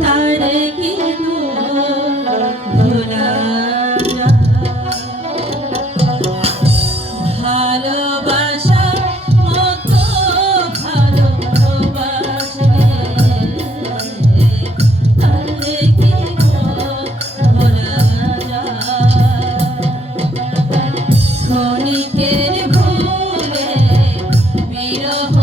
তারে কি ভোলা যায় ভালোবাসা মতো ভালোবাসলে তারে কি ভোলা যায় ক্ষণিকের ভুলে বিরহ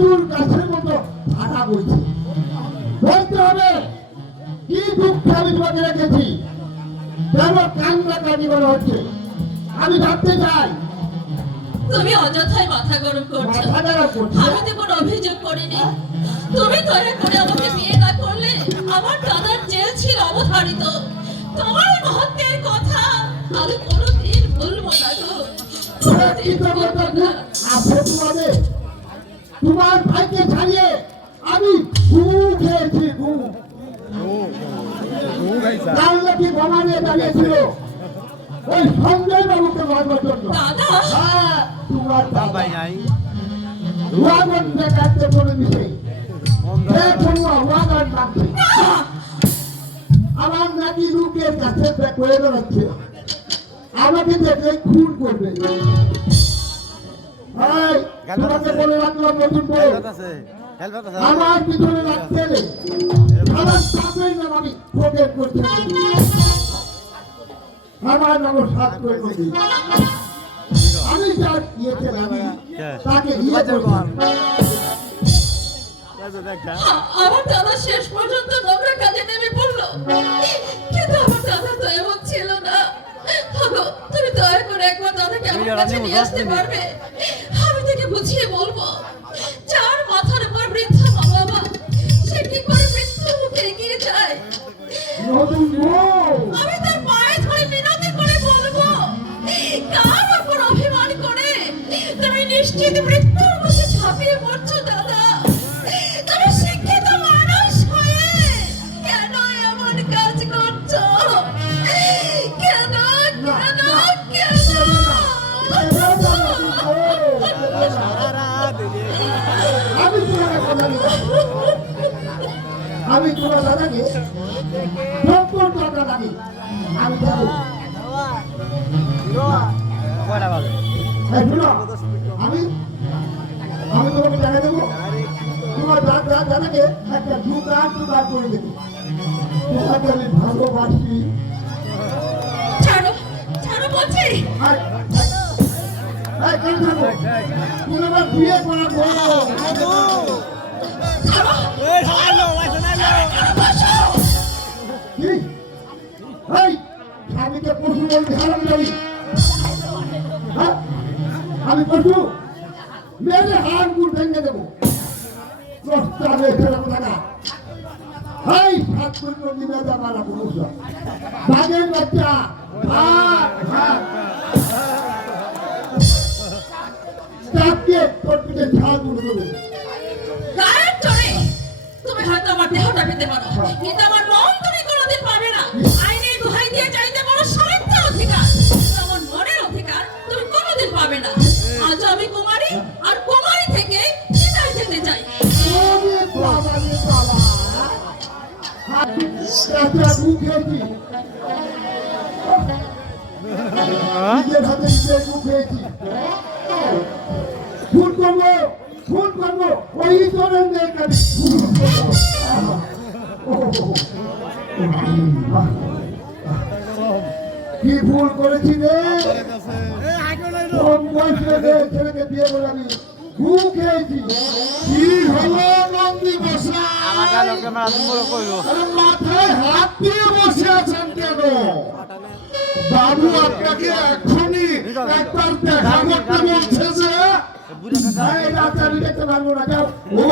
খেজুর গাছের মতো ধারা বইছে। বলতে হবে কি দুঃখে আমি তোমাকে রেখেছি, কেন কান্না কাটি করা হচ্ছে আমি ভাবতে চাই। তুমি অযথাই মাথা গরম করছো। মাথা গরম করছো? আমি তো কোনো অভিযোগ করিনি। তুমি দয়া করে আমাকে বিয়ে না করলে আমার দাদার জেল ছিল অবধারিত। তোমার এই মহত্বের কথা আমি কোনোদিন ভুলবো না গো। কোনোদিন ভুলবো না। আছে তোমাদের, তোমার ভাইকে ছাড়িয়ে আমি ঘু খেয়েছি, ঘু। কালকে কি বোমা নিয়ে দাঁড়িয়েছিল ওই সঞ্জয় বাবুকে মারবার জন্য। দাদা হ্যাঁ, তোমার বাবা ওয়াগন দেখাতে বলে দিছে, ওয়াগন নামছে। আমার নাকি লোকের কাছে করে বেড়াচ্ছে, আমাকে দেখে খুন করবে। এই, তোমাকে বলে রাখলাম নতুন বউ, আমার পিছনে লাগতে এলে আমার সাপের নাম আমি প্রকেট করতে পারি। আমার নাম সাত করে করি। আমি যা দিয়েছিলাম তাকে দিয়ে করবো। আমার দাদা শেষ পর্যন্ত নোংরা কাজে নেমে পড়লো, কিন্তু আমার দাদা তো এমন ছিল না। ওগো, তুমি দয়া করে একবার দাদাকে আমার কাছে নিয়ে আসতে পারবে? আমি তাকে বুঝিয়ে বলবো যার মাথার উপর বৃদ্ধ মা বাবা, সে কি করে মৃত্যুর মুখে এগিয়ে যায়। নতুন বউ, আমি তার পায়ে ধরে মিনতি করে বলবো, কার উপর অভিমান করে তুমি নিশ্চিত মৃত্যুর মুখে ঝাঁপিয়ে পড়ছো দাদা? তুমি শিক্ষিত মানুষ হয়ে কেন এমন কাজ করছো? কেন কেন কেন? আমি তোমার দাদাকে যখন টাকা লাগে আমি যাবো। আমি আমি তোমাকে টাকা দেবো, তোমার দাদাকে একটা দোকান করে দেবো। তোমাকে আমি ভালোবাসি। ছাড়ো ছাড়ো বলছি। তুমি আমার বিয়ে করার বউ। ছাড়ো কি? এই, স্বামীকে পশু বলতে হারাম যাবি? হ্যাঁ? আমি পশু মেরে হাড় গুড় ভেঙে দেবো। দশটা রেখে রাখো টাকা। এই সাত কোটি নদী মেজা মারা পুরুষ বাঘের বাচ্চা। চাপকে তোর পিঠে ঝাল গুঁড়ো দেবো। গায়ের জোরে তুমি হয়তো আমার দেহটা পেতে পারো, কিন্তু আমার মন তুমি কোনোদিন পাবে না। আইনের দোহাই দিয়ে চাইতে পারো সাহিত্য অধিকার, কিন্তু আমার মনের অধিকার তুমি কোনোদিন পাবে না। আজ আমি কুমারী, আর কুমারী থেকে বিদায় যেতে চাই। ওরে বাবা রে বাবা, চাচা গু খেয়েছি, নিজের হাতে নিজে গু খেয়েছি। খুন করবো, খুন করবো, ওই ধরনের মেয়ের কাছে খুন করবো। কি ভুল করেছি রে, কম বয়সে ছেলেকে বিয়ে করে আমি গু খেয়েছি। কি হলো নন্দী বসা, মাথায় হাত দিয়ে বসে আছেন কেন? বাবু আপনাকে এখনই একবার দেখা করতে বলছে যে আমি দেখতে পারবো না। যাও। ও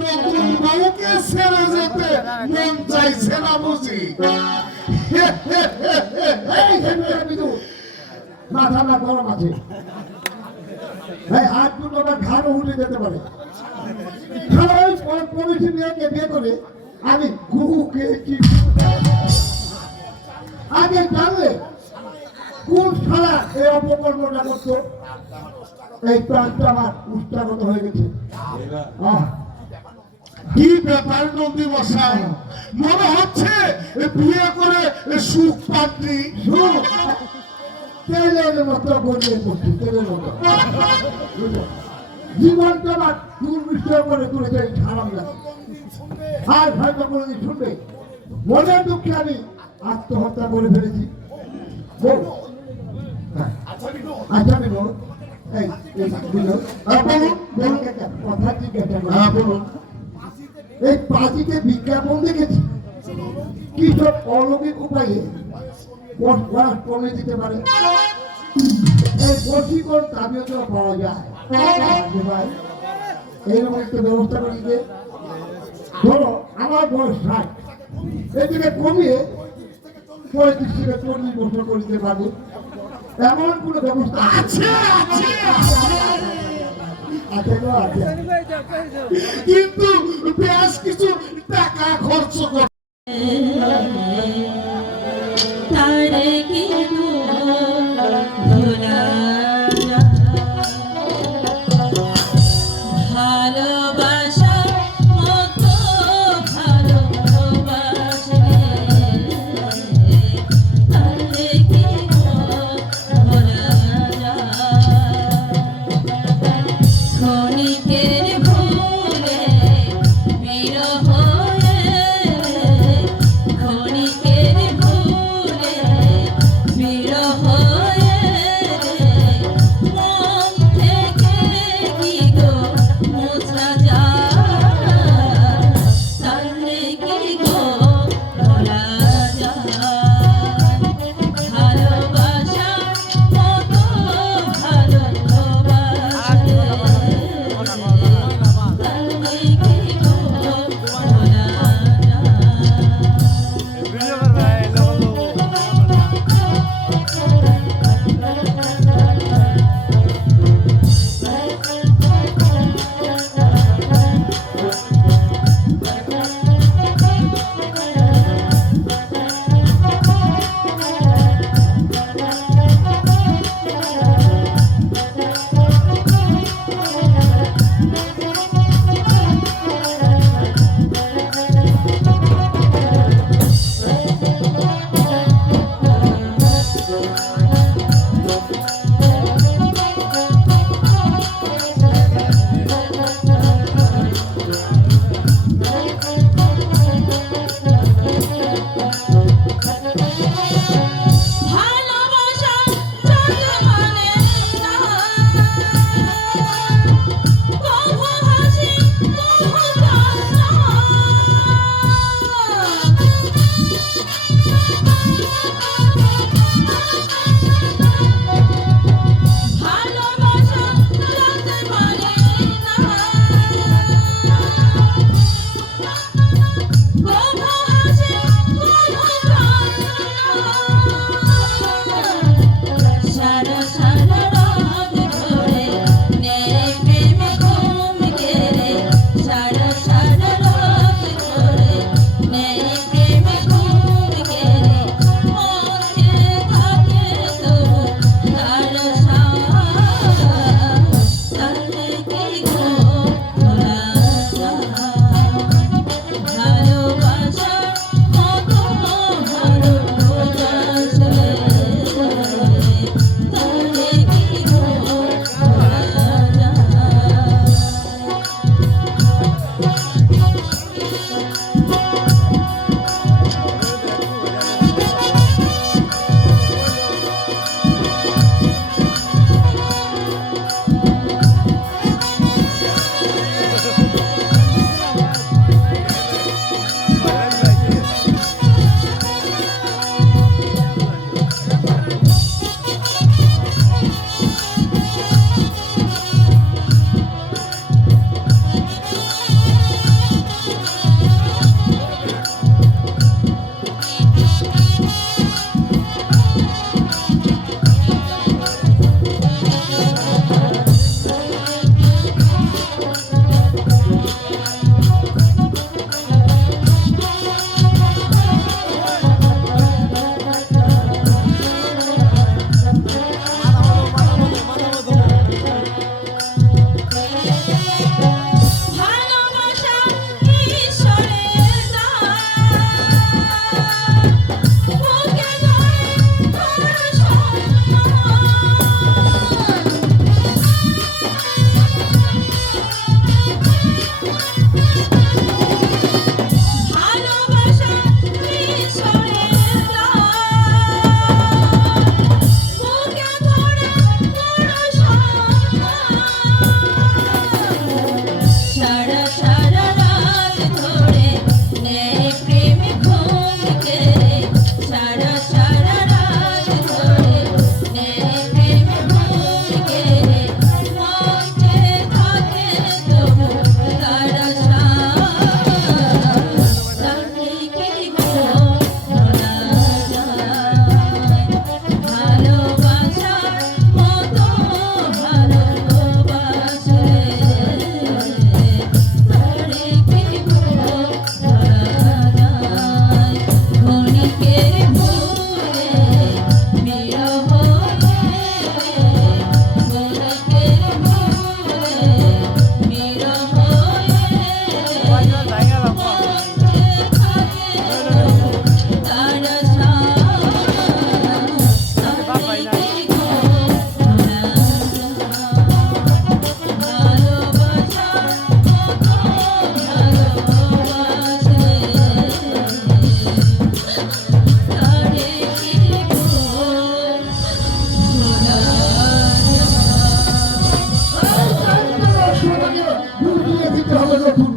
নতুন বউকে ছেড়ে যেতে মন চাইছে না বুঝি? মাথা না গরম আছে, হাত দুটো আমার ঘাড়ও উঠে যেতে পারে। কমিটি মেয়েকে বিয়ে করে আমি ঘুঘু খেয়েছি। আগে জানলে কোন সারা এই অপকর্মটা করতো, এই প্রাণটা আমার উৎসাহত হয়ে গেছে। কি ব্যাপার নন্দী মশাই, মনে হচ্ছে বিয়ে করে সুখ পাত্রী। তেলের মতো গড়িয়ে পড়ছি, তেলের মতো। জীবনটা আমার দুর্বিষ্ট করে তুলেছে খারাপ লাগে। আর হয়তো কোনোদিন শুনবে মনের দুঃখে আমি আত্মহত্যা করে ফেলেছি। আচ্ছা বিনোদ, এই বুঝলো বলুন বলুন কথা জিজ্ঞাসা করি। হ্যাঁ বলুন। এই পাঁচিতে বিজ্ঞাপন দেখেছি কি সব অলৌকিক উপায়ে পড়াশ কমে দিতে পারে। এই বশীকরণ তাবিও তো পাওয়া যায়। ভাই এইরকম একটা ব্যবস্থা করি যে ধরো আমার বয়স 60, এদিকে কমিয়ে 35 থেকে 40 বছর করে দিতে পারবো, এমন কোনো ব্যবস্থা আছে? আছে আছে গো, আছে। কিন্তু বেশ কিছু টাকা খরচ করে। তারে কি ভোলা যায় ভালোবাসা মতো ভালোবাসলে তারে কি ভোলা যায় ক্ষণিকের ভুলে বিরহ ক্ষণিকের ভুলে বিরহ মন থেকে কি গো মোছা যায় তারে কি গো ভোলা যায় ভালোবাসা মতো ভালোবাসলে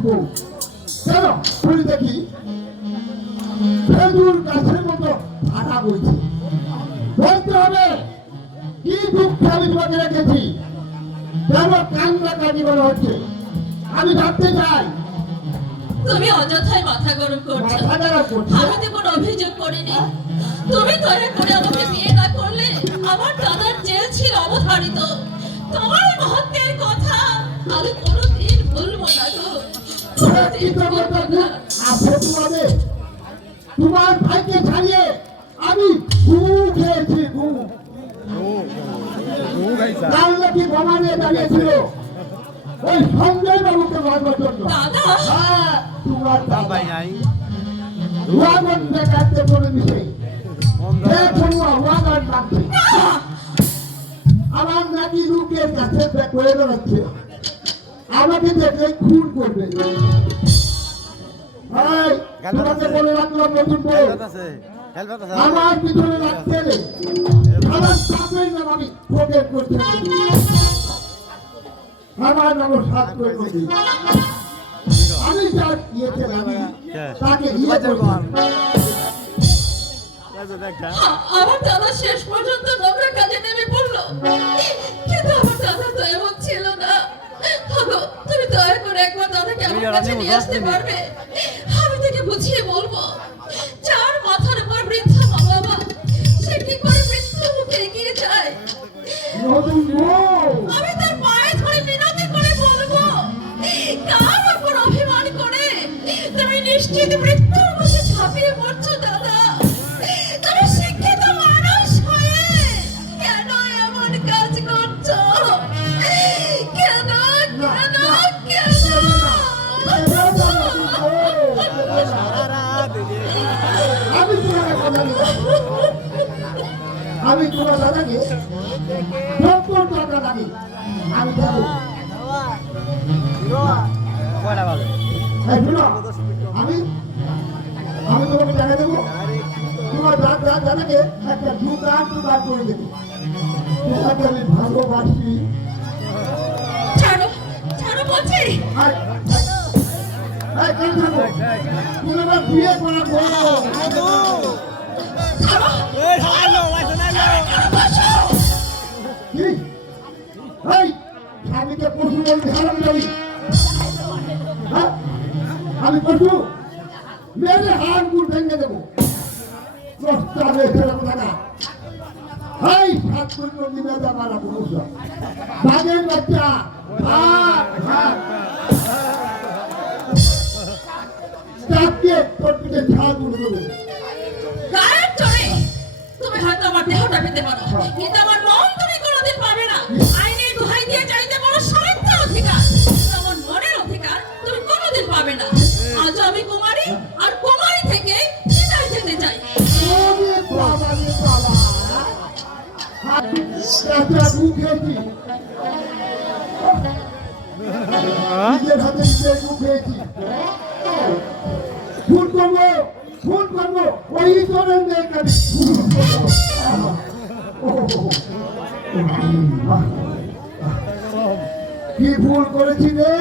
বউ কেন তুই দেখি খেজুর গাছের মতো ফাটা বইছে বলতে হবে কি দুঃখে আমি তোমাকে রেখেছি কেন কান্না কাটি বলা হচ্ছে আমি ভাবতে চাই তুমি অযথাই মাথা গরম করছো। মাথা খারাপ করছো? আমি তো কোনো অভিযোগ করিনি। তুমি দয়া করে আমাকে বিয়ে না করলে আমার দাদার জেল ছিল অবধারিত। তোমার এই মহত্বের কথা আমি কোনোদিন ভুলবো না গো। কি করবো তো? আছে তোমাদের তোমার ভাইকে ছাড়িয়ে আমি ঘু খেয়েছি ঘু তাহলে কি বোমা নিয়ে দাঁড়িয়েছিল ওই সঞ্জয় বাবুকে মারবার জন্য দাদা হ্যাঁ তোমার দাদা ওয়াগন দেখাতে করে দিছে এখন ওয়াগন নামছে আমার নাকি লোকের কাছে করে বেড়াচ্ছে আমাকে দেখলে খুন করবে ভাই তোমাকে বলে রাখলাম নতুন বউ আমার পিছনে লাগছে রে আমার সাপের নাম আমি ফোকেট করতে আমার নাম সাত করে করছি আমি যার ইয়েতে নামি তাকে ইয়ে করবো আমার দাদা শেষ পর্যন্ত নোংরা কাজে নেমে পড়লো, কিন্তু আমার দাদা তো এমন ছিল না। ওগো, তুমি দয়া করে একবার দাদাকে আমার কাছে নিয়ে আসতে পারবে? আমি তাকে বুঝিয়ে বলবো যার মাথার উপর বৃদ্ধা মা বাবা, সে কি করে মৃত্যুর মুখে এগিয়ে যায়। নতুন বউ আমি তার পায়ে ধরে মিনতি করে বলবো, কার উপর অভিমান করে তুমি নিশ্চিত মৃত্যুর মুখে ঝাঁপিয়ে পড়ছো দাদা? তুমি শিক্ষিত মানুষ হয়ে কেন এমন কাজ করছো? কেন কেন কেন? আমি তোমার দাদাকে ডক্টর টাকা লাগি আমি যাবো আমি আমি তোমাকে টাকা দেবো তোমার দাদাকে একটা দোকান করে দেবো তোমাকে আমি ভালোবাসি ছাড়ো ছাড়ো বলছি। তুমি আমার বিয়ে করা ছাড়ো কি এই স্বামীকে পশু বলতে হারাম যাবি হ্যাঁ আমি পশু মেরে হাত গুড় ভেঙে দেবো দশটা বেশি টাকা এই সাত কোটি নদী মেয়েটা মারা পুরুষ বাঘের বাচ্চা চাপকে তোর পিঠে ছাড় করে দেবো গায়ের চড়ে তুমি হয়তো আমার দেহটা পেতে পারো, কিন্তু আমার মন তুমি কোনোদিন পাবে না। আইনের দোহাই দিয়ে চাইতে পারো সমস্ত অধিকার, কিন্তু আমার মনের অধিকার তুমি কোনোদিন পাবে না। আজ আমি কুমারী, আর কুমারী থেকে বিদায় যেতে চাই। ওরে বাবা রে বাবা চাচা ঢুকেছি নিজের হাতে নিজে ঢুকেছি খুন করবো ওই ধরনের মেয়েকে কি ভুল করেছি রে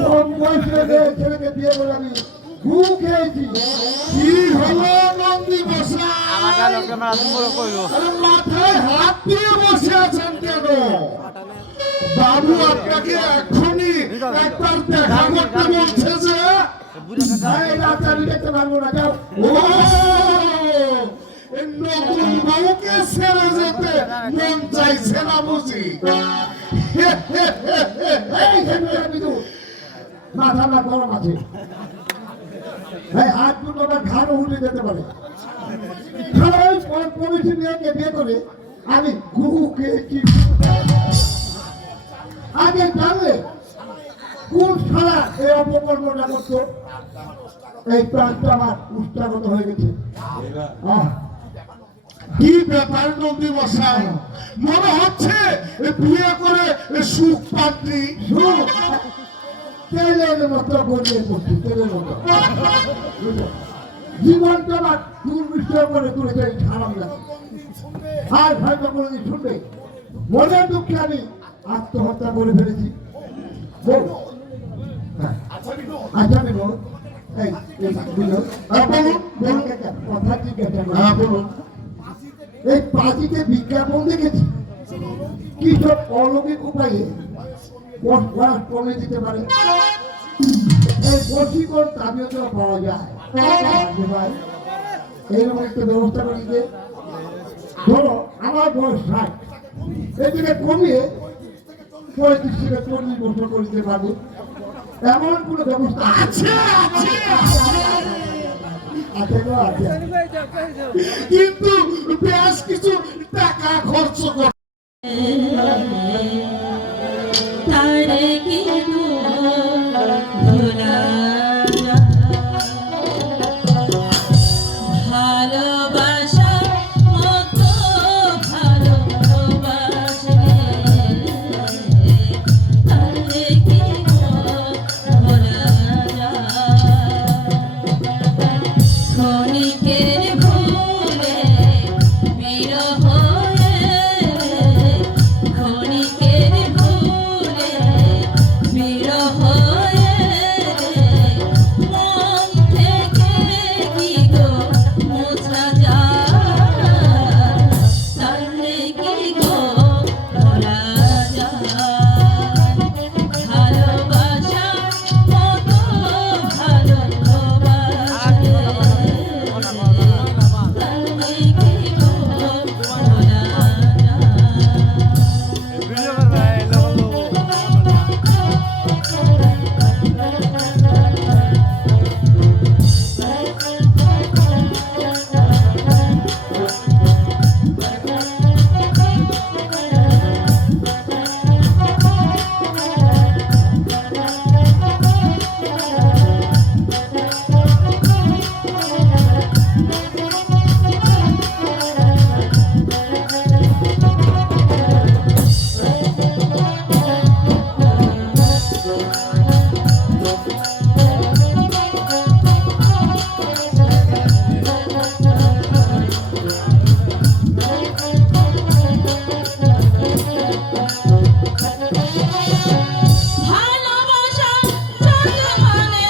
কম বয়সে ছেলেকে বিয়ে করে আমি ঘুম খেয়েছি কি হলো নন্দী বসা মাথায় হাত দিয়ে বসে আছেন কেন বাবু আপনাকে এখনই একবার দেখা করতে বলছে যে রাতারি দেখতে পারবো না যাও ও নতুন বউকে ছেড়ে যেতে মন চাইছে না বুঝি মাথা না গরম আছে হাত দুটো আমার ঘাড়ও উঠে যেতে পারে কমিটি মেয়েকে বিয়ে করে আমি ঘুঘু খেয়েছি আগে জানলে কোন সারা এই অপকর্মটা করতো এই প্রাণটা আমার উৎসাগত হয়ে গেছে কি ব্যাপার নন্দী মশাই মনে হচ্ছে বিয়ে করে সুখ পাত্রী সুখ তেলের মতো গড়িয়ে পড়ছি তেলের মতো জীবনটা আমার দুর্বিষ করে তুলেছে খারাপ লাগে আর হয়তো কোনোদিন শুনবে মনের দুঃখে আমি আত্মহত্যা করে ফেলেছি আচ্ছা বিনোদ, এই বিনোদ, বলুন কাকা, কথা জিজ্ঞাসা করি। হ্যাঁ বলুন। এই পাঁচিতে বিজ্ঞাপন দেখেছি কি সব অলৌকিক উপায়ে ওরা কমে দিতে পারে। এই বশীকরণ তাবিও তো পাওয়া যায়। ভাই এইরকম একটা ব্যবস্থা করি যে ধরো আমার বয়স 60, এদিকে কমিয়ে 35 থেকে 40 বছর করে দিতে পারবো, এমন কোনো ব্যবস্থা আছে? আছে গো, আছে। কিন্তু বেশ কিছু টাকা খরচ করে। তারে কি ভোলা যায়? ভালোবাসা মতো ভালোবাসলে তারে কি ভোলা যায়? ক্ষণিকের ভুলে বিরহ ক্ষণিকের ভুলে বিরহ মন থেকে কি গো মোছা যায়? তারে কি গো ভোলা যায়? ভালোবাসা মতো ভালোবাসলে তারে কি গো ভোলা যায়? ভালোবাসা যত মানে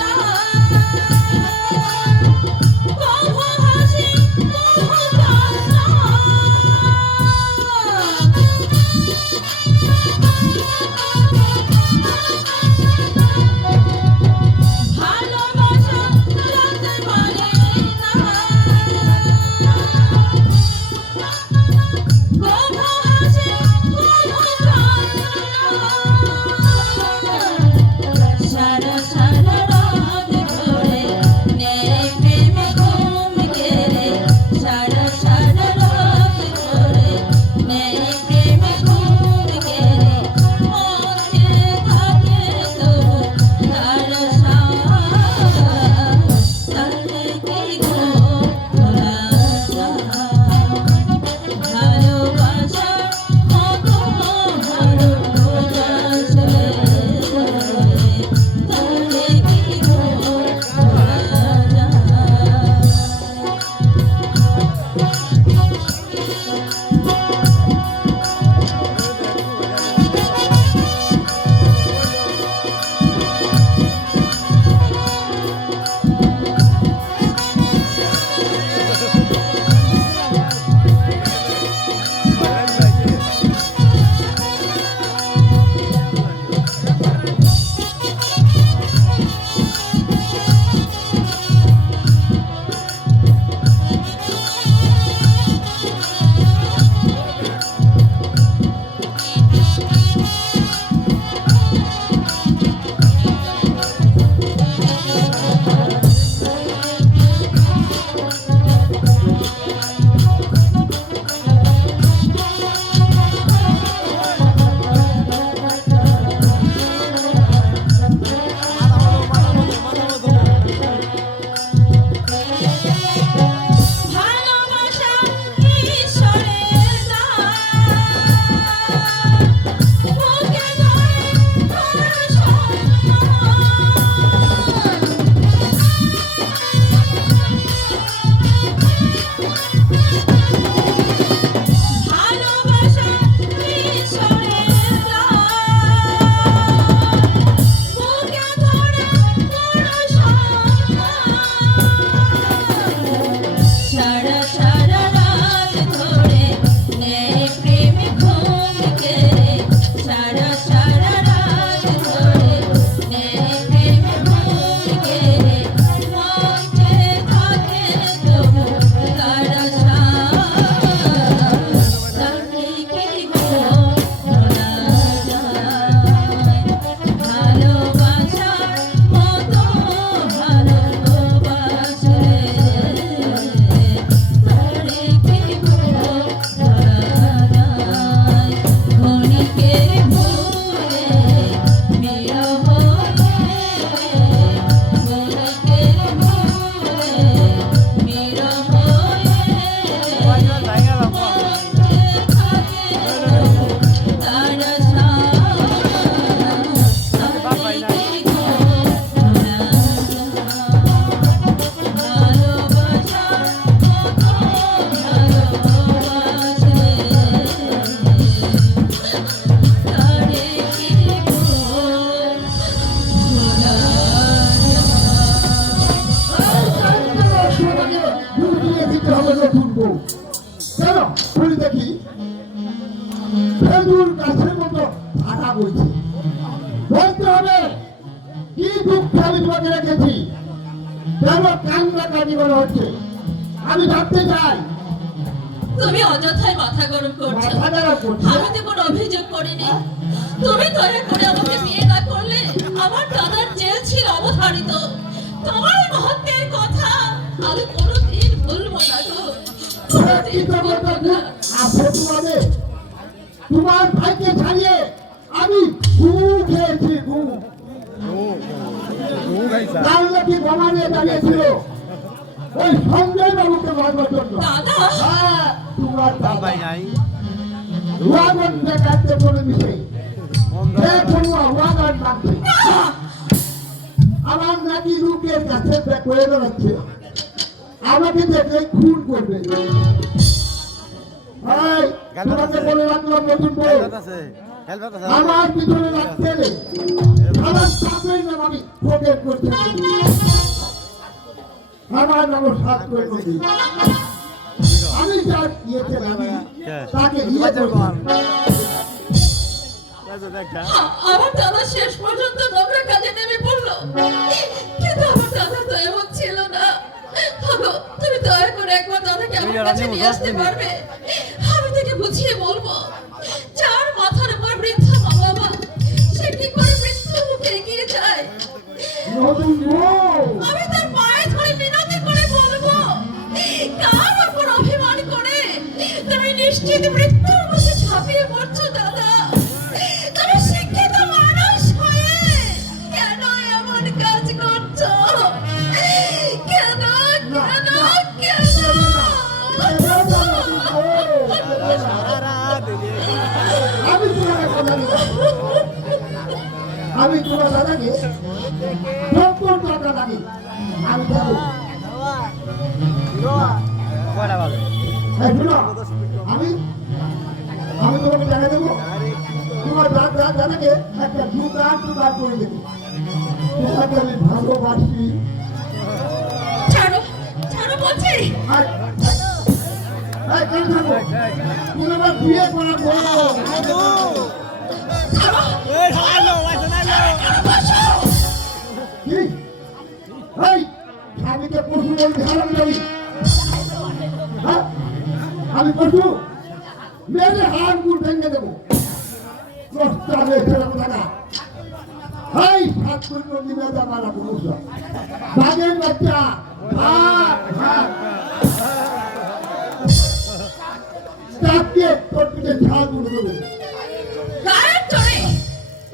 না কভু হাসি কভু কান্না ভালোবাসা যত মানে না কভু হাসি কভু কান্না সারা সারা রাত ধরে নেই প্রেমে ঘুম কেড়ে সারা সারা রাত ধরে নেই প্রেমে ঘুম কেড়ে মন বলছে বলতে হবে কি দুঃখ আমি তোমাকে রেখেছি কেন কান্না কাটি করা হচ্ছে আমি ভাবতে চাই তুমি অযথাই মাথা গরম করছো। মাথা গরম করছো? আমি তো কোনো অভিযোগ করিনি। তুমি দয়া করে আমাকে বিয়ে না করলে আমার দাদার জেল ছিল অবধারিত। তোমার এই মহত্বের কথা আমি কোনোদিন ভুলবো না গো। কোনোদিন ভুলবো না। তোমার ভাইকে ছাড়িয়ে আমি ঘু খেয়েছি ঘু কাল নাকি বোমা নিয়ে দাঁড়িয়েছিল ওই সঞ্জয় বাবুকে মারবার জন্য। দাদা হ্যাঁ, তোমার দাদা ওয়াগন দেখাতে বলে দিছে ওয়াগন মারছে আমার নাকি লোকের কাছে করে বেড়াচ্ছে আমাকে দেখলে খুন করবে। এই, তোমাকে বলে রাখলাম নতুন বউ আমার পিছনে রাখতে এলে আমার সাথেই নাম আমি প্রবেশ করতে আমার নাম সাত করে দিই আমি যার ইয়েতে নামি তাকে ইয়ে করবো। আমার দাদা শেষ পর্যন্ত নোংরা কাজে নেমে পড়লো, কিন্তু আমার দাদা তো এমন ছিল না। আগো, তুমি দয়া করে একবার দাদাকে আমার কাছে নিয়ে আসতে পারবে? আমি তাকে বুঝিয়ে বলবো যার মাথার উপর বৃদ্ধা মা বাবা সে কি করে মৃত্যুর মুখে এগিয়ে যায়। নতুন বউ আমি তার পায়ে ধরে মিনতি করে বলবো কার উপর অভিমান করে তুমি নিশ্চিত মৃত্যুর মুখে ঝাঁপিয়ে পড়ছো দাদা। তুমি শিক্ষিত মানুষ হয়ে কেন এমন কাজ করছো? কেন কেন কেন? আমি তোমার দাদাকে যখন টাকা লাগে আমি দেবো। এই শুনো, আমি আমি তোমাকে টাকা দেবো তোমার দাদাকে একটা দোকান করে দেবো তোমাকে আমি ভালোবাসি। ছাড়ো ছাড়ো বলছি। তুমি আমার বিয়ে করার বউ কি? এই স্বামীকে পশু বলতে হারাম যাবি? হ্যাঁ? আমি পশু মেরে হাড় গুড় ভেঙে দেবো। এই 7 কোটি দিবে আমার বাঘের বাচ্চা ভাগ ভাগ তাকে তোর পিঠে ঝাল করে দেবো। গায়ের চড়ে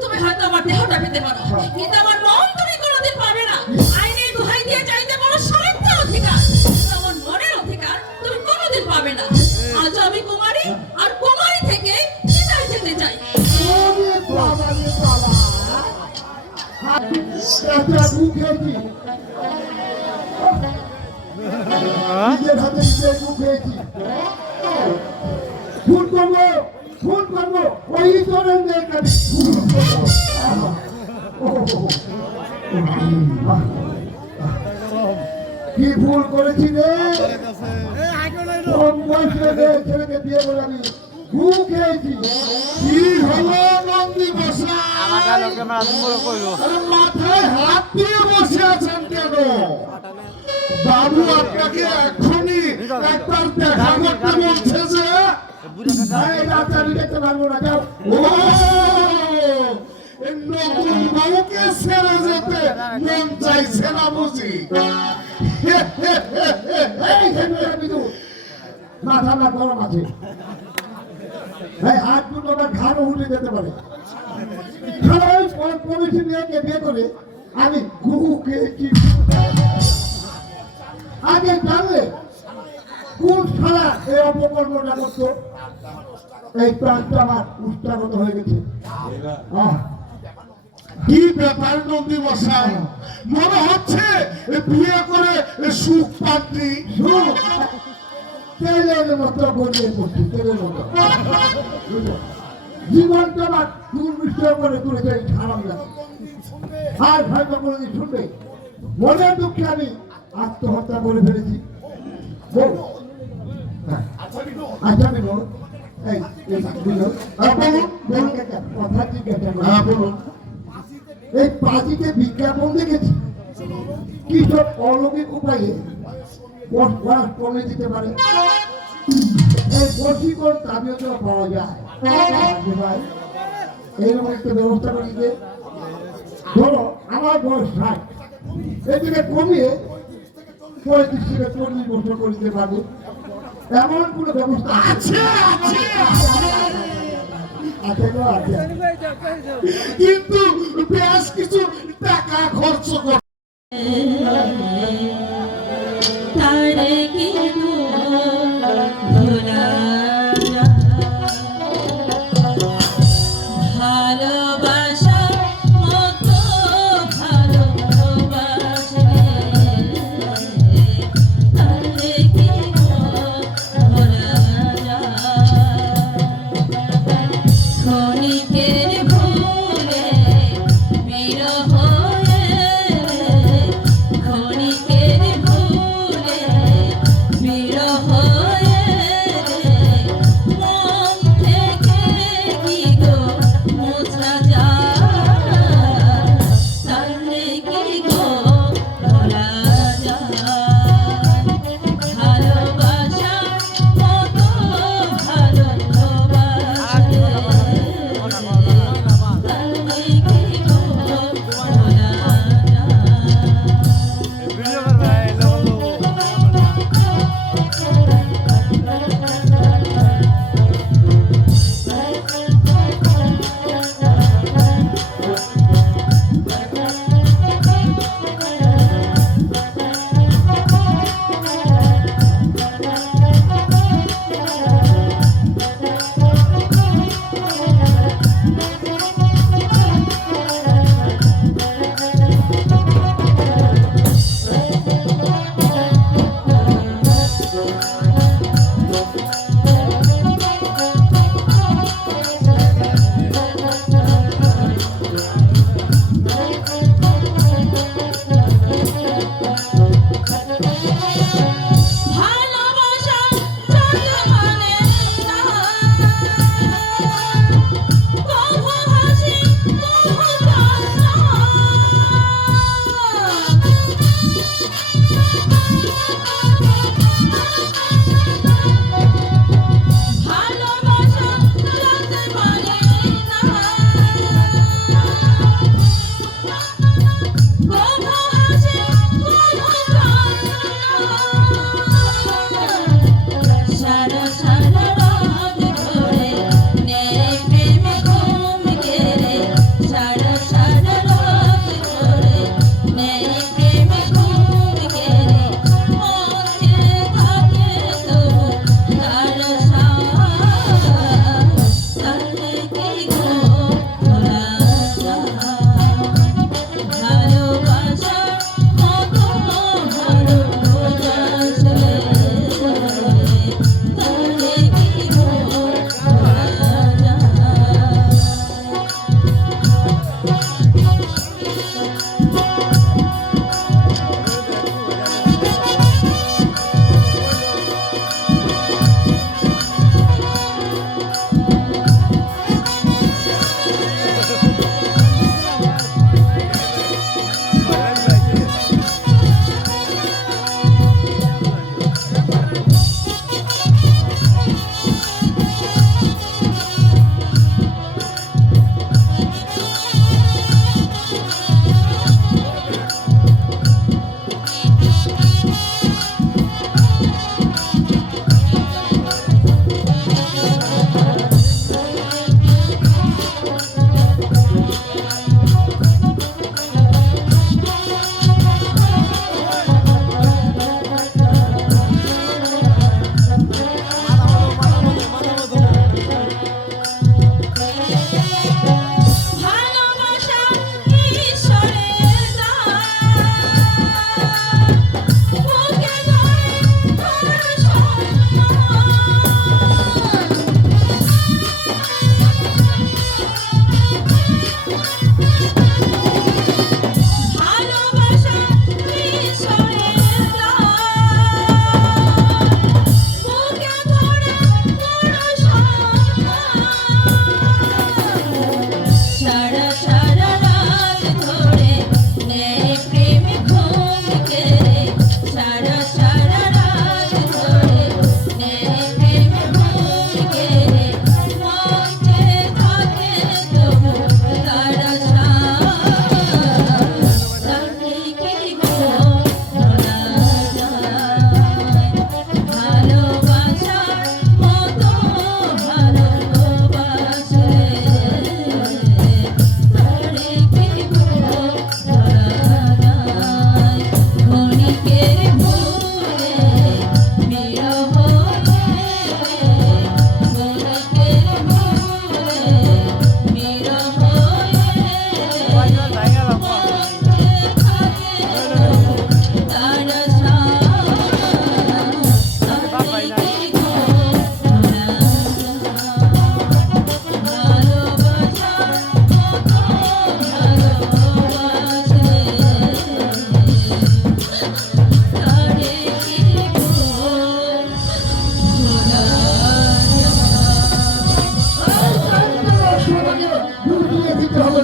তুমি হয়তো আমার দেহটা পেতে পারো, কিন্তু আমার মন তুমি কোনোদিন পাবে না। আইনের দোহাই দিয়ে চাইতে পারো সমস্ত অধিকার, কিন্তু আমার মনের অধিকার তুমি কোনোদিন পাবে না। আজ আমি কুমারী, আর কুমারী থেকে বিদায় যেতে চাই। ওরে বাবা রে বাবা, চাচা মুখেছি নিজের হাতে নিজের মুখেছি। খুন করবো ওই ধরনের মেয়েকে আমি খুন করবো। কি ভুল করেছি রে, কম বয়সে ছেলেকে বিয়ে করে আমি ঘুম খেয়েছি। কি হলো নন্দী মশাই? মাথায় হাত দিয়ে বসে আছেন কেন? বাবু আপনাকে এখনই একবার দেখা করতে বলছে যে। এই রাতে আমি দেখতে পারবো না, যাও। ও এই নতুন বউকে ছেড়ে যেতে মন চাইছে না বুঝি? এই হেমরা বিদু, মাথা না গরম আছে। এই হাত দুটো আমার ঘাড়ও উঠে যেতে পারে। সবাই কমিটি মেয়েকে বিয়ে করে আমি ঘুঘু খেয়েছি। আগে জানলে কোন সারা এই অপকর্মটা করতো? এই প্রাণটা আমার উষ্ঠাগত হয়ে গেছে। কি ব্যাপার নন্দী মশাই? মনে হচ্ছে বিয়ে করে সুখ পাত্রী। তেলের মতো গড়িয়ে পড়ছি, তেলের মতো। জীবনটা আমার দুর্বিষ্ট করে তুলেছে এই খারাপ লাগে। আর হয়তো কোনোদিন শুনবে মনের দুঃখে আমি আত্মহত্যা করে ফেলেছি। আচ্ছা বিনোদ, এই বুঝলো বলুন বলুন একটা কথা জিজ্ঞাসা করি। হ্যাঁ বলুন এই পাঁচিতে বিজ্ঞাপন দেখেছি কি সব অলৌকিক উপায়ে পড়াশ কমে দিতে পারে এই বশীকরণ তাবিও তো পাওয়া যায় ভাই এইরকম একটা ব্যবস্থা করি যে ধরো আমার বয়স 60 এদিকে কমিয়ে 35 থেকে 40 বছর করে দিতে পারবো এমন কোনো ব্যবস্থা আছে আছে আছে গো, আছে কিন্তু বেশ কিছু টাকা খরচ করে তারে কি ভোলা ভালোবাসা মতো ভালোবাসে তারে কি ভোলা ক্ষণিকের ভুলে বিরহ ক্ষণিকের ভুলে বিরহ মন থেকে কি গো মোছা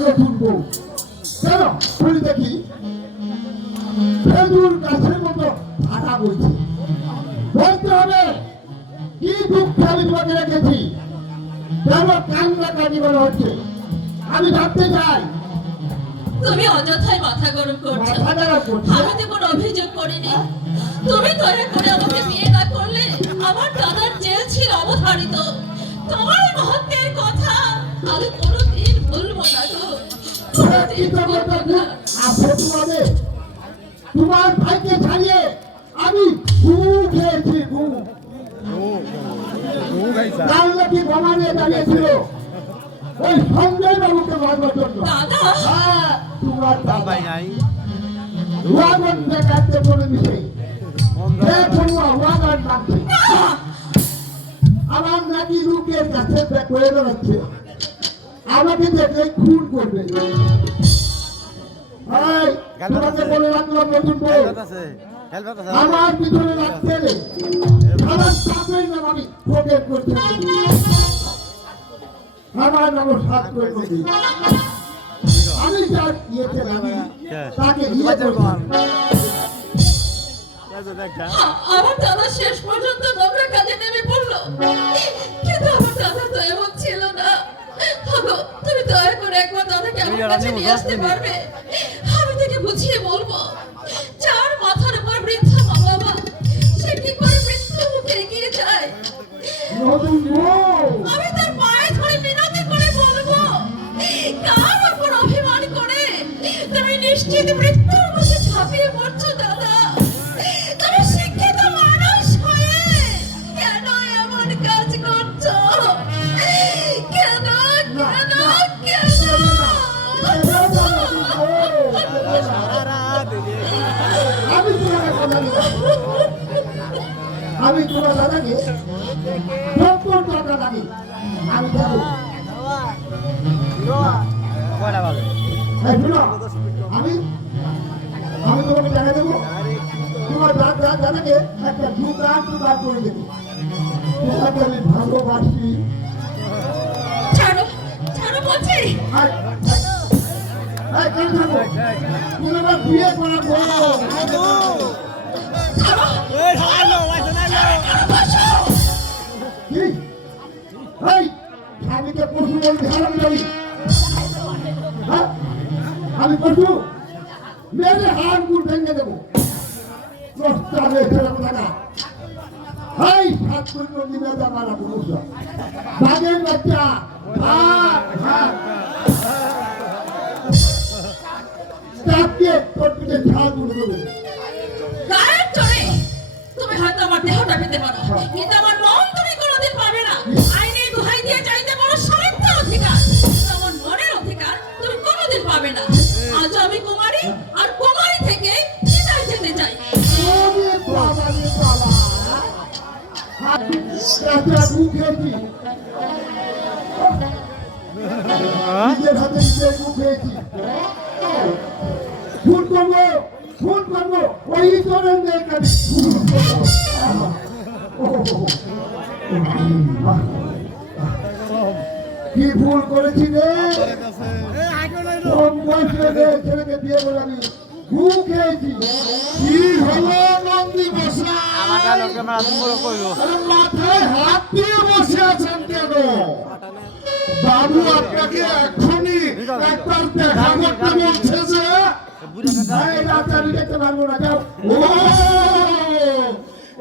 নতুন বউ কেন শুনি দেখি খেজুর গাছের মতো ফাটা বইছে বলতে হবে কি দুঃখ আমি তোমাকে রেখেছি কেন কান্না কাটি বলা হচ্ছে আমি ভাবতে চাই তুমি অযথাই মাথা গরম করছো। মাথা গরম করছো? আমি তো কোনো অভিযোগ করিনি। তুমি দয়া করে আমাকে বিয়ে না করলে আমার দাদার জেল ছিল অবধারিত। তোমার এই মহত্বের কথা আমি কোনোদিন ভুলবো না গো। কোনোদিন ভুলবো না। আছে তোমাদের তোমার ভাইকে ছাড়িয়ে আমি ঘু খেয়েছি ঘু কাল নাকি বোমা নিয়ে দাঁড়িয়েছিল ওই সঞ্জয় বাবুকে মারবার জন্য দাদা হ্যাঁ, তোমার ভাই নাই ওয়াগন দেখাতে বলে দিছে দেখুন ওয়াগন ডাকছে আমার নাকি রুকের কাছে করে বেড়াচ্ছে আমাকে দেখে খুন করবে এই, তোমাকে বলে রাখলাম নতুন বউ আমার পিছনে রাখতে এলে আমার চাকরি নাম আমি প্রবেশ করতে পারি। আমার নাম সাত করে করবি আমি যার ইয়েতে নামি তাকে ইয়ে করবো আমার দাদা শেষ পর্যন্ত নোংরা কাজে নেমে পড়লো, কিন্তু আমার দাদা তো এমন ছিল না। গো, তুমি দয়া করে একবার দাদাকে আমার কাছে নিয়ে আসতে পারবে? আমি তাকে বুঝিয়ে বলবো যার মাথার উপর বৃদ্ধা মা বাবা, সে কি করে মৃত্যু মুখে এগিয়ে যায়। নতুন বউ আমি তার পায়ে ধরে মিনতি করে বলবো, কার উপর অভিমান করে তুমি নিশ্চিত মৃত্যুর মুখে ঝাঁপিয়ে পড়ছো দাদা? তুমি শিক্ষিত মানুষ হয়ে কেন এমন কাজ করছো? কেন কেন কেন? আমি তোমার দাদাকে সত্তর টাকা লাগে আমি যাবো এই শুনো, আমি আমি তোমাকে টাকা দেবো তোমার দাদাকে একটা দোকান করে দেবো তোমাকে আমি ভালোবাসি ছাড়ো ছাড়ো বলছি। আর কেন থাকবো তুমি আমার বিয়ে করা বলো ছাড়ো বসো। কি এই স্বামীকে পশু বলতে হারাম যাবি হ্যাঁ আমি পশু মেরে হাড় গুড় ভেঙে দেবো দশটা মেয়েছে টাকা এই সাত করে নদী মেয়েটা মারা পুরুষ বাঘের বাচ্চা ভাগ ভাগ চাপকে তোর পিঠে ঝাল গুড় দেবো গায়ের চড়ে তুমি হয়তো আমার দেহটা পেতে পারো, কিন্তু আমার মন তুমি কোনোদিন পাবে না। আইনের দোহাই দিয়ে চাইতে পারো সাহিত্য অধিকার, কিন্তু আমার মনের অধিকার তুমি কোনোদিন পাবে না। আজ আমি কুমারী, আর কুমারী থেকে চিতায় যেতে চাই। ওরে বাবা রে বাবা চাচা মুখেছি নিজের হাতে নিজের মুখেছি খুন করবো ওই ঈশ্বরের মেয়ের কাছে কি ভুল করেছি রে কম বয়সে ছেলেকে বিয়ে করে আমি খেয়েছি কি হলো নন্দী বসা মাথায় হাত দিয়ে বসে আছেন কেন? বাবু আপনাকে এখনই একবার দেখা করতে বলছে যে এই রাজধানী দেখতে পারবো না যাও ও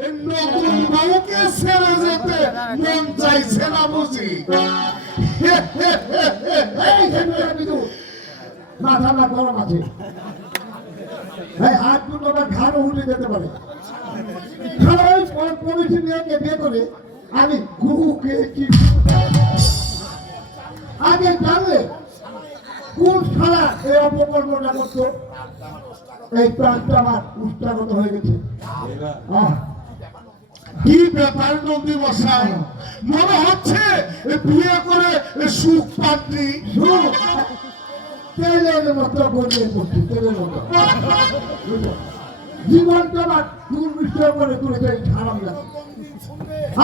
এই নতুন বউকে ছেড়ে যেতে মন চাইছে না বুঝি? এই ছেলেটা কিন্তু মাথা না গরম আছে এই হাত দুটো আমার ঘাড়ও উঠে যেতে পারে সবাই কমিটি মেয়েকে বিয়ে করে আমি গুহুকে আগে জানলে কোন সারা এই অপকর্মটা করতো এই প্রাণটা আমার উষ্ঠাগত হয়ে গেছে কি ব্যাপার নন্দী মশাই? মনে হচ্ছে এ বিয়ে করে এ সুখ পাত্রী। তেলের মতো গড়িয়ে পড়ছি তেলের মতো জীবনটা আমার দুর্বিষ্ট করে তুলেছে এই খারাপ লাগে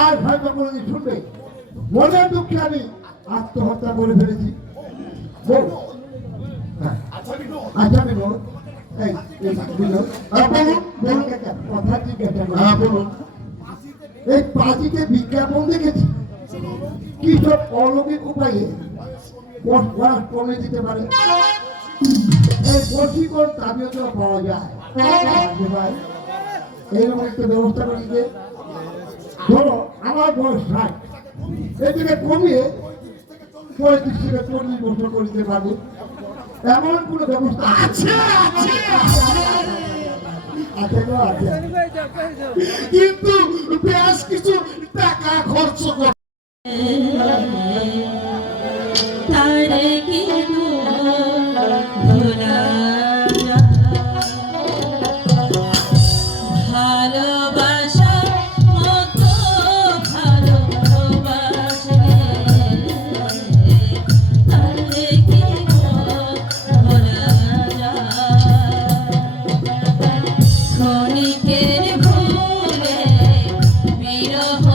আর হয়তো কোনোদিন শুনবে মনের দুঃখে আমি আত্মহত্যা করে ফেলেছি বউ আচ্ছা বিনোদ, এই বিনোদ, বলুন বলুন। একটা কথা জিজ্ঞাসা করি। হ্যাঁ বলুন। এই পাঁচিতে বিজ্ঞাপন দেখেছি কি সব অলৌকিক উপায়ে পড়াশ কমে দিতে পারে। এই বশীকরণ তাবিও তো পাওয়া যায়। যে ভাই এইরকম একটা ব্যবস্থা করে দিতে, ধরো আমার বয়স 60, এটাকে কমিয়ে 35 থেকে 40 বছর করে দিতে পারবো, এমন কোনো ব্যবস্থা আছে? আছে আছে গো, আছে। কিন্তু বেশ কিছু টাকা খরচ করতে তারে কি ভোলা যায়? ভালোবাসা মতো ভালোবাসলে তারে কি ভোলা যায়? ক্ষণিকের ভুলে বিরহ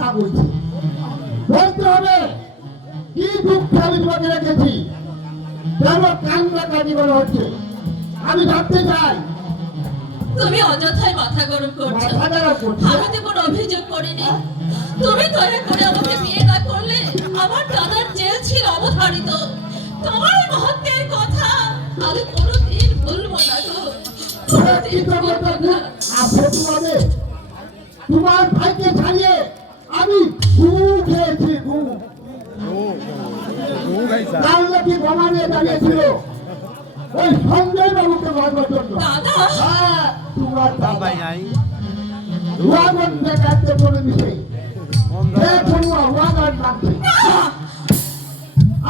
রাগ হয়েছে বলতে হবে কি দুঃখ আমি তোমাকে রেখেছি কেন কান্না কাটি করা হচ্ছে আমি ভাবতে চাই তুমি অযথাই মাথা গরম করছো। মাথা গরম করছো? আমি তো কোনো অভিযোগ করিনি। তুমি দয়া করে আমাকে বিয়ে না করলে আমার দাদার জেল ছিল অবধারিত। তোমার এই মহত্বের কথা আমি কোনোদিন ভুলবো না গো। কোনোদিন ভুলবো না। আছে তোমাদের তোমার ভাইকে ছাড়িয়ে আমি ঘুম খেয়েছি ঘুম কাল নাকি বোমা নিয়ে দাঁড়িয়েছিল ওই সঞ্জয় বাবুকে মারবার জন্য দাদা হ্যাঁ তোমার দাদা ওয়াগন দেখাতে বলে দিছে দেখুন ওয়াগন নামছে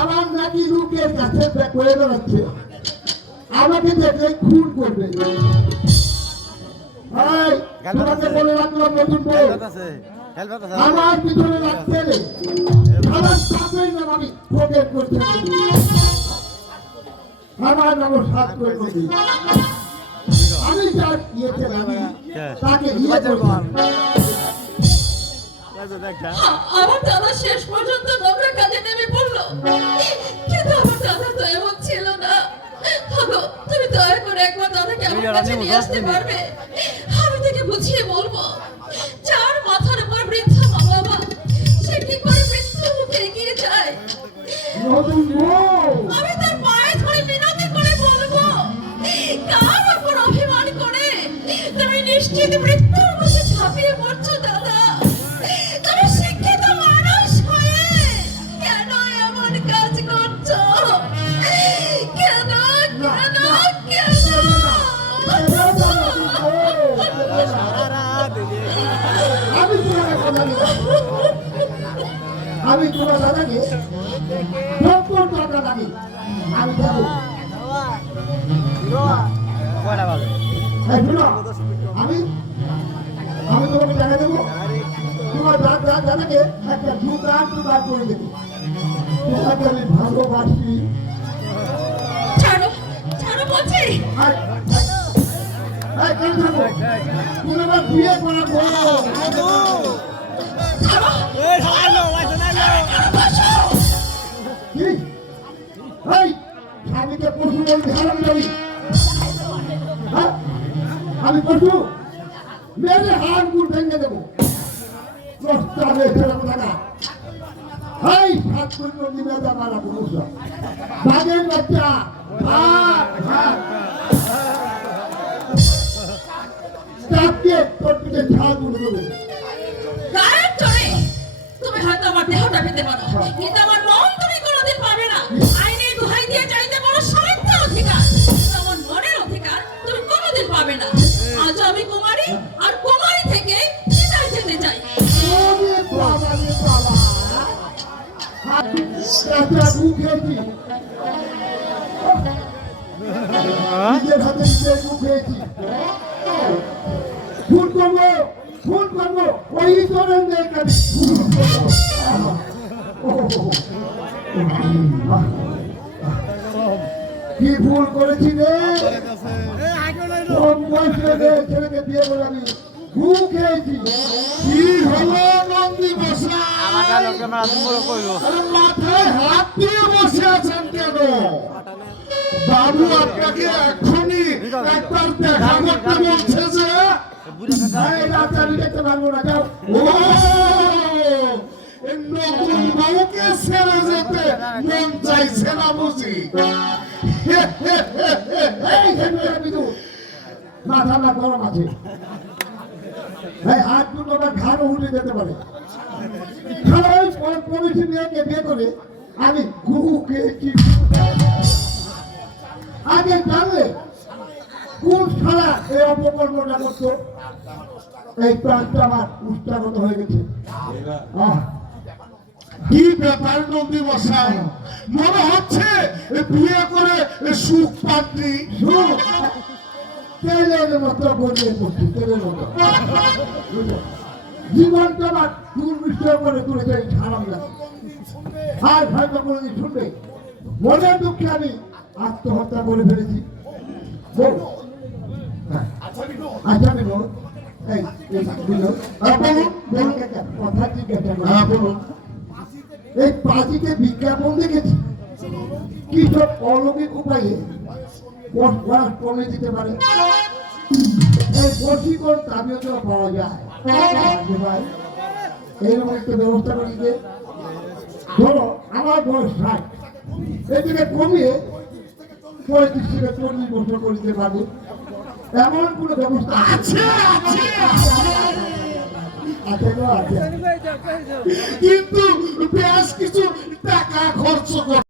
আমার নাকি লোকের কাছে করে বেড়াচ্ছে আমাকে দেখলে খুন করবে এই, তোমাকে বলে রাখলাম নতুন বউ আমার পিছনে লাগছে রে আমার সাপের নাম আমি প্রবেশ করতে আমার নাম সাত করে বলি আমি যার ইয়েতে নামি তাকে ইয়ে করলাম আমার দাদা শেষ পর্যন্ত নোংরা কাজে নেমে পড়লো, কিন্তু আমার দাদা তো এমন ছিল না। হাগো, তুমি দয়া করে একবার দাদাকে আমার কাছে নিয়ে আসতে পারবে? আমি তাকে বুঝিয়ে বলবো যার মাথার উপর বৃদ্ধা মা বাবা, সে কি করে মৃত্যুর মুখে এগিয়ে যায়। নতুন বউ আমি তার পায়ে ধরে মিনতি করে বলবো, কার উপর অভিমান করে তুমি নিশ্চিত মৃত্যুর মুখে ঝাঁপিয়ে পড়ছো দাদা। তুমি শিক্ষিত মানুষ হয়ে কেন এমন কাজ করছো? কেন কেন কেন? আমি তোমার দাদাকে 70 টাকা দাবি আমি দেবো এই শুনো, আমি আমি তোমাকে টাকা দেবো তোমার দাদাকে একটা দোকান করে দেবো তোমাকে আমি ভালোবাসি ছাড়ো ছাড়ো বলছি। আর কেন থাকো তুমি আমার বিয়ে করাবো ছাড়ো বসো। কি এই স্বামীকে পশু বলতে হারাম যাবি হ্যাঁ আমি পশু মেরে হাড় গুড় ভেঙে দেবো নষ্ট হবে সেরকম টাকা এই 7 কোটি নদী মেয়েটা মারা পুরুষ বাঘের বাচ্চা ভাগ ভাগ চাপকে তোর পিঠে ঝাড় গুড় দেবো গায়ের চড়ে তুমি হয়তো আমার দেহটা পেতে পারো, কিন্তু আমার মন তুমি কোনোদিন পাবে না। আইনের দোহাই দিয়ে চাইতে পারো সাহিত্যের অধিকার, কিন্তু আমার মনের অধিকার তুমি কোনোদিন পাবে না। আজ আমি কুমারী, আর কুমারী থেকে চিতায় যেতে চাই। ওরে বাবা রে বাবা চাচা খেয়েছি নিজের হাতে নিজে খেয়েছি খুন করবো ওই ধরেন কি ভুল করেছি রে কম বয়সে রে ছেলেকে বিয়ে করে আমি ঘুম খেয়েছি কি হলো নন্দী বসা মাথায় হাত দিয়ে বসে আছেন কেন বাবু আপনাকে এখনই একবার দেখা করতে বলছে যে এই রাতারি দেখতে পারবো না যাও ও এই নতুন বউকে ছেড়ে যেতে মন চাইছে না বুঝি এই হেমরা বিদু মাথা না গরম আছে এই হাত দুটো আমার ঘাড়ও উঠে যেতে পারে সবাই পলিসি মেয়েকে বিয়ে করে আমি ঘুঘু খেয়েছি আগে জানলে কোন সারা এই অপকর্মটা করতো এই প্রাণটা আমার উৎসাহত হয়ে গেছে কি ব্যাপার নন্দী মশাই মনে হচ্ছে বিয়ে করে সুখ পাত্রী তেলের মতো গড়িয়ে পড়ছি তেলের মতো জীবনটা আমার দুর্বিষ্ট করে তুলেছে এই খারাপ লাগে আর হয়তো কোনোদিন শুনবে মনের দুঃখে আমি আত্মহত্যা করে ফেলেছি আচ্ছা বিনোদ এই বলুন বলুন কথা জিজ্ঞাসা করি। হ্যাঁ বলুন। এই পাঁচিতে বিজ্ঞাপন দেখেছি কি সব অলৌকিক উপায়ে কমে দিতে পারে। এই বশীকরণ তাবিও তো পাওয়া যায়। ভাই এইরকম একটা ব্যবস্থা করি যে ধরো আমার বয়স 60, এদিকে কমিয়ে 35 থেকে 40 বছর করে দিতে পারবো, এমন কোনো ব্যবস্থা আছে আছে আছে গো, আছে। কিন্তু বেশ কিছু টাকা খরচ করে